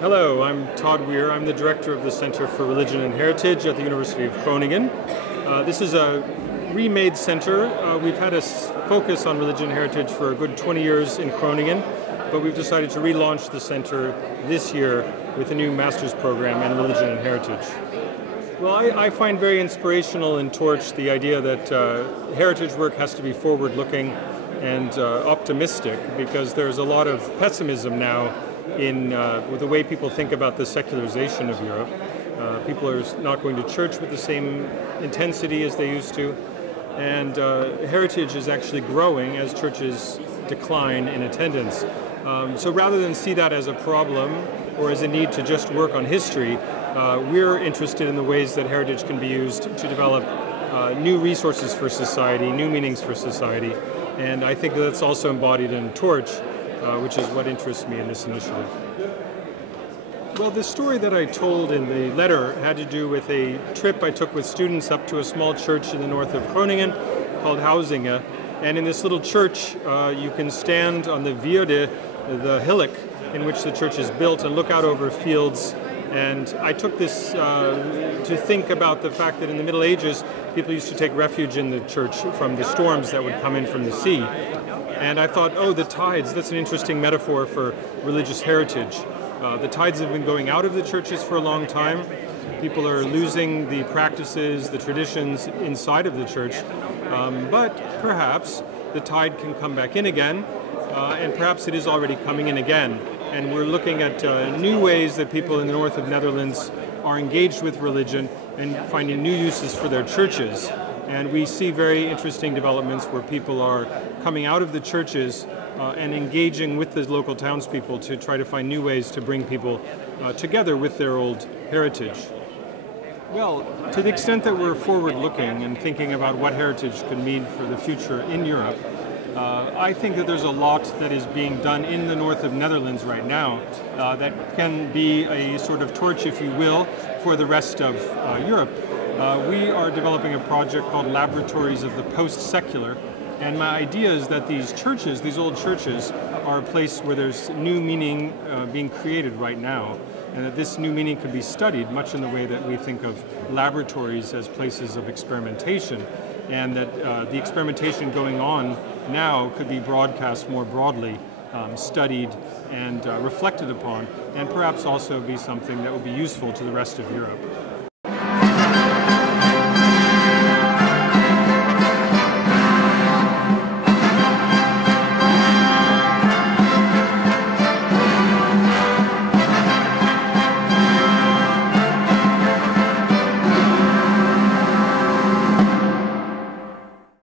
Hello, I'm Todd Weir. I'm the director of the Center for Religion and Heritage at the University of Groningen. This is a remade center. We've had a focus on religion and heritage for a good 20 years in Groningen, but we've decided to relaunch the center this year with a new master's program in religion and heritage. Well, I find very inspirational in Torch the idea that heritage work has to be forward-looking and optimistic, because there's a lot of pessimism now with the way people think about the secularization of Europe. People are not going to church with the same intensity as they used to, and heritage is actually growing as churches decline in attendance. So rather than see that as a problem or as a need to just work on history, we're interested in the ways that heritage can be used to develop new resources for society, new meanings for society, and I think that's also embodied in Torch, which is what interests me in this initiative. Well, the story that I told in the letter had to do with a trip I took with students up to a small church in the north of Groningen called Huizinge. And in this little church, you can stand on the Wierde, the hillock in which the church is built, and look out over fields. And I took this to think about the fact that in the Middle Ages, people used to take refuge in the church from the storms that would come in from the sea. And I thought, oh, the tides, that's an interesting metaphor for religious heritage. The tides have been going out of the churches for a long time. People are losing the practices, the traditions inside of the church. But perhaps the tide can come back in again, and perhaps it is already coming in again. And we're looking at new ways that people in the north of Netherlands are engaged with religion and finding new uses for their churches. And we see very interesting developments where people are coming out of the churches and engaging with the local townspeople to try to find new ways to bring people together with their old heritage. Well, to the extent that we're forward-looking and thinking about what heritage could mean for the future in Europe, I think that there's a lot that is being done in the north of Netherlands right now that can be a sort of torch, if you will, for the rest of Europe. We are developing a project called Laboratories of the Post-Secular, and my idea is that these churches, these old churches, are a place where there's new meaning being created right now, and that this new meaning could be studied much in the way that we think of laboratories as places of experimentation, and that the experimentation going on now could be broadcast more broadly, studied and reflected upon, and perhaps also be something that would be useful to the rest of Europe.